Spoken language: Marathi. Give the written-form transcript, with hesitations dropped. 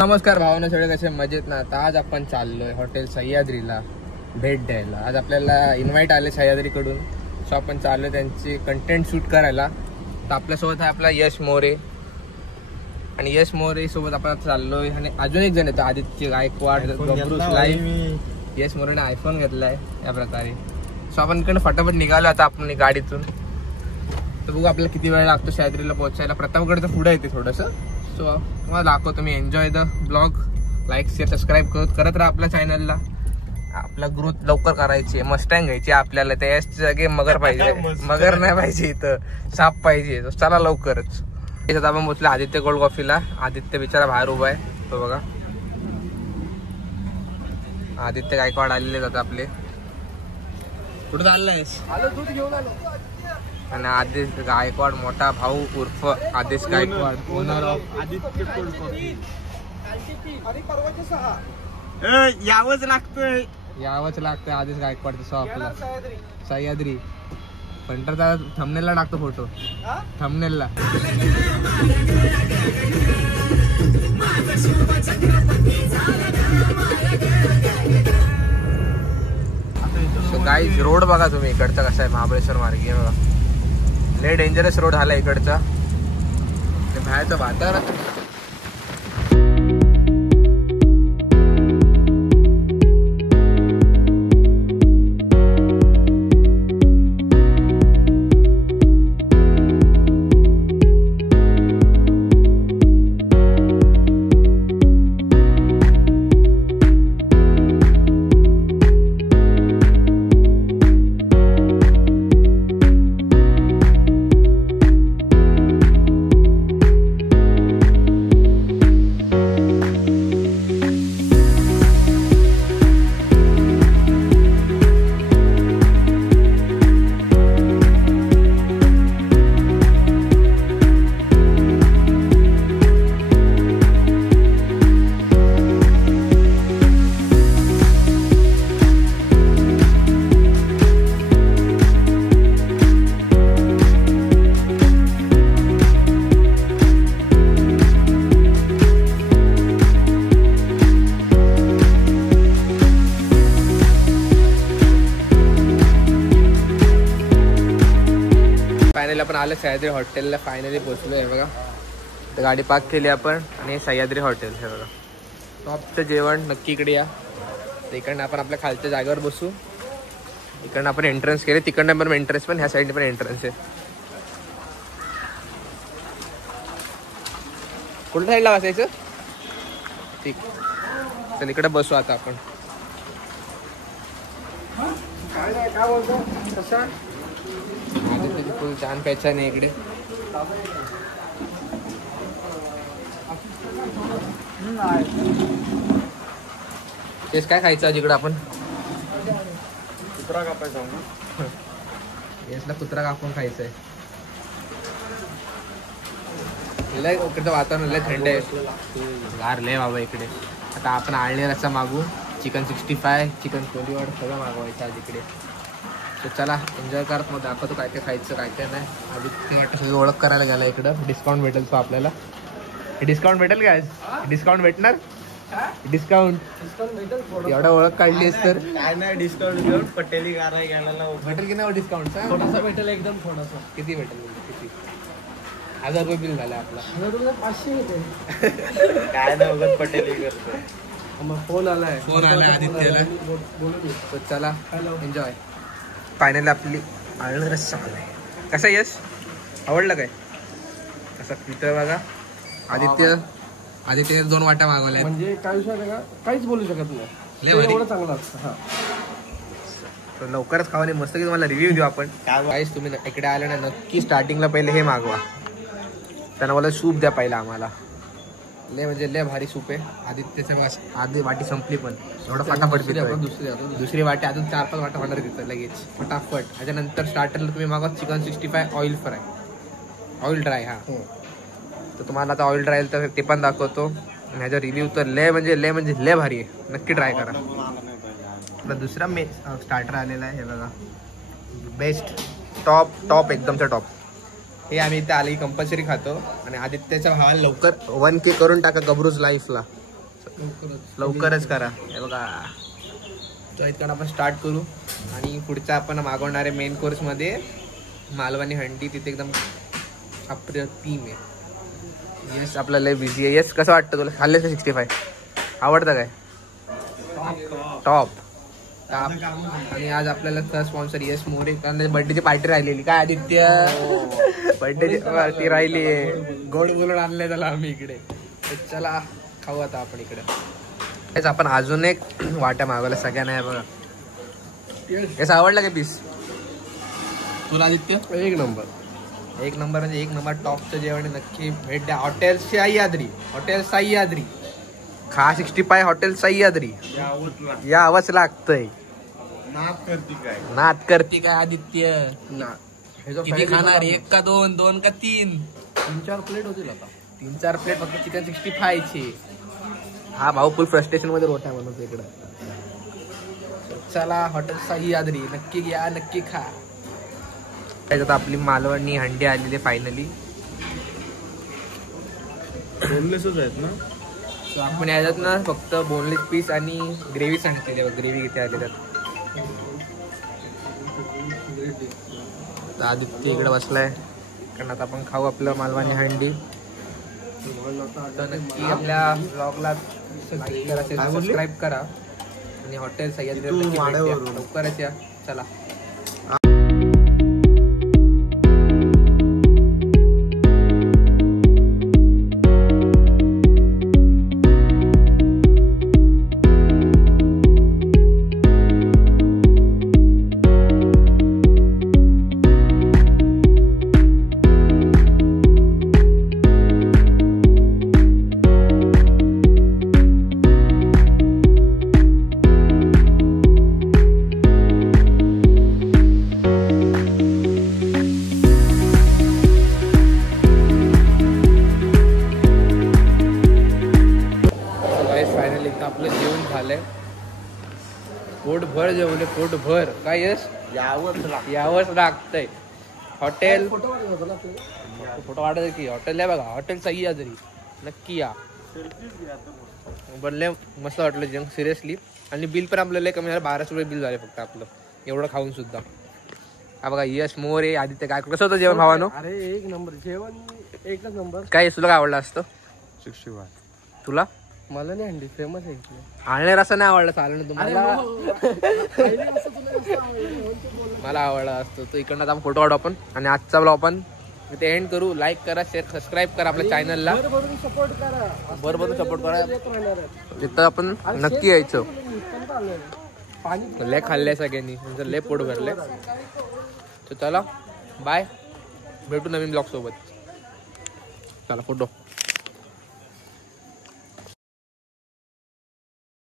नमस्कार भावना, सगळे कसे मजेत ना. आता आज आपण चाललोय हॉटेल सह्याद्रीला भेट द्यायला. आज आपल्याला इन्व्हाइट आले सह्याद्रीकडून, सो आपण चाललोय त्यांची कंटेंट शूट करायला. तर आपल्यासोबत आहे आपला यश मोरे, आणि यश मोरे सोबत आपण चाललोय. आणि अजून एक जण येतं, आदित्य गायकवाड, गब्रूस लाईव्ह. यश मोरेने आयफोन घेतलाय या प्रकारे. सो आपण इकडे फटाफट निघालो आता आपण गाडीतून. तर बघू आपल्याला किती वेळ लागतो सह्याद्रीला पोहोचायला. प्रतापगडचं पुढे येते थोडंसं. सो तुम्हाला दाखवतो मी. Enjoy the blog. Like share subscribe करत राहा आपल्या चॅनलला. आपला ग्रोथ लवकर करायची आहे. मस्टँग घ्यायची आपल्याला. त्या याच्या जागी मगर पाहिजे. मगर नाही पाहिजे, इथं साप पाहिजे. चला लवकरच. त्याच्यात आपण पोहोचलो आदित्य कोल्ड कॉफीला. आदित्य बिचारा बाहेर उभा आहे तो बघा. आदित्य गायकवाड आलेले जातात आपले. कुठं चाललंयस? आलो दूध घेऊन आलो. आणि आदित्य गायकवाड मोठा भाऊ उर्फ Aadesh Gaikwad, owner of Aditya cold coffee. यावंच लागतंय आदेश गायकवाड. तसं आपला सह्याद्री पंढरचा थंबनेलला टाकतो फोटो. थंबनेलला गाईज रोड बघा तुम्ही इकडचा कसा आहे. महाबळेश्वर मार्गे बघा. लय डेंजरस रोड झाला इकडचा. बाहेरचं वातावरण आपण आलं सह्याद्री हॉटेलला. फायनली पोहोचलो आहे बघा. तर गाडी पार्क केली आपण. आणि सह्याद्री हॉटेल हे बघा. टॉपचं जेवण नक्की इकडे या. तर इकडनं आपण आपल्या खालच्या जागेवर बसू. इकडनं आपण एंट्रन्स केले. तिकडनं पण एंट्रन्स, पण ह्या साईडने पण एंट्रन्स आहे. कुठल्या साईडला बसायचं? ठीक. तर इकडे बसू आता आपण. काय बोलतो कसं फुल छान पहचान आहे इकडे. तेच काय खायचं आज इकडं आपण? कुत्रा कापायचा. येसला कुत्रा कापून खायचंय. लय इकडचं वातावरण लय थंड आहे. गार लय बाबा इकडे. आता आपण आळणी रस्सा मागू. चिकन 65, चिकन कोलीवाड सगळं मागवायचं आज इकडे. तर चला एन्जॉय करत. मग दाखवतो काय काय खायचं काय काय नाही. आधी ते वाटतं सगळं ओळख करायला गेला इकडं. डिस्काउंट भेटेल तो आपल्याला. डिस्काउंट भेटेल काय? डिस्काउंट भेटणार? डिस्काउंट भेटेल. एवढा ओळख काढलीस तर काय नाही. डिस्काउंट घेऊन पटेली गारा घ्यायला भेटेल की नाही? डिस्काउंट थोडासा भेटेल. एकदम थोडासा. किती भेटेल? किती? 1000 रुपये बिल झाला आपला. 1000 रुपये 500 होते. काय नाही उगाच पटेली करतो. फोन आलाय आदित्यला. तर चला एन्जॉय. फायनली आपली आळणी रस्सा आलाय. कसा यश आवडलं काय? कसा पितोय बघा. आदित्य 2 वाट्या मागवल्या. म्हणजे काय विषय आहे का? काहीच बोलू शकत नाही. एवढं चांगलं असतं. तर लवकरच खावा. मस्त की तुम्हाला रिव्ह्यू देऊ आपण. काहीच तुम्ही इकडे आले ना, नक्की स्टार्टिंगला पहिले हे मागवा. त्यांना बोला सूप द्या पहिला आम्हाला. लय म्हणजे लय भारी सूप आहे. आदित्यचं आधी वाटी संपली पण एवढं फटाफट पितोय. दुसरी वाटी अजून 4-5 वाटा होणार तिथं लगेच फटाफट. त्याच्यानंतर स्टार्टरला तुम्ही मागवा chicken 65 oil fry, oil dry. हा तर तुम्हाला आता ऑइल ड्राय तर ते पण दाखवतो. ह्याचा रिव्ह्यू तर लय म्हणजे लय भारी आहे. नक्की ट्राय करा. आपला दुसरा स्टार्टर आलेला आहे हे बघा. बेस्ट टॉप एकदमचा टॉप. हे आम्ही इथे आले कंपल्सरी खातो. आणि आदित्यच्या भावाला लवकर 1K करून टाका गब्रूस लाईफला. लवकरच करा. हे बघा तो इथं आपण स्टार्ट करू आणि पुढचा आपण मागवणार आहे मेन कोर्स मध्ये मालवणी हंडी. तिथे एकदम अप्रतिम आहे. येस आपलं लय बिझी आहे. येस कसं वाटतं तुला? खाल्लेस का 65 आवडतं काय? टॉप. आणि आज आपल्याला तर स्पॉन्सर यस मोरे कारण बर्थडेची पार्टी राहिलेली. काय आदित्य बर्थडेची पार्टी राहिली आहे. गोड बोलून आणले त्याला आम्ही इकडे. चला खाऊ आता आपण इकडे. तेच आपण अजून एक वाट्या मागवल्या सगळ्यांना आहे बघा. कसं आवडलं का पीस तुला आदित्य? एक नंबर म्हणजे एक नंबर टॉपचं जेवण नक्की भेट द्या. हॉटेल सह्याद्री. हॉटेल सह्याद्री खा 65 हॉटेल सह्याद्री यावंच लागतंय. नाद करती काय आदित्य? किती खाणार? एक का दोन? दोन का तीन? 3-4 प्लेट होतील आता. 3-4 प्लेट फक्त चिकन 65 ची. हा भाऊ फुल फ्रस्ट्रेशन मध्ये रोटा बनवतो इकडं. चला हॉटेल सह्याद्री नक्की घ्या नक्की खा. त्याच्यात आपली मालवणी हंडी आलेली फायनली. बोनलेसच आहेत ना? सो आपण याच्यात ना फक्त बोनलेस पीस आणि ग्रेव्ही सांगितलेली. ग्रेव्ही किती आली त्यात. आदित्य इकडे बसलाय कारण आता आपण खाऊ आपलं मालवणी हंडी. तर नक्की आपल्या ब्लॉगला सबस्क्राईब करा आणि हॉटेल सह्याद्री लवकरच या. चला आपलं जेवण झालंय. पोटभर जेवले पोटभर. काय यश यावंच लागतंय. हॉटेल फोटो वाटत की हॉटेल आहे बघा. हॉटेल सह्याद्री नक्की या. बनले मस्त वाटलं जेवण सिरियसली. आणि बिल पण आपल्याला कमी झालं. 1200 रुपये बिल झाले फक्त आपलं एवढं खाऊन सुद्धा. हा बघा यश मोरे आदित्य काय कसं होतं जेवण भावानो? अरे एक नंबर जेवण. एकच नंबर. काय तुला काय आवडलं असतं? 65. तुला? मला नाही हंडी फेमस आहे. आळणेर असं नाही आवडलं चालणं तुम्हाला? मला आवडला असतो. तो इकडनं आपण फोटो काढू आपण आणि आजचा ब्लॉग आपण इथे एंड करू. लाईक करा शेअर सबस्क्राईब करा आपल्या चॅनलला. भरभरून सपोर्ट करा. तिथं आपण नक्की यायचं. पाणी लय खाल्लंय सगळ्यांनी म्हणजे लय पोट भरलंय. तर चला बाय भेटू नवीन ब्लॉग सोबत. चला फोटो.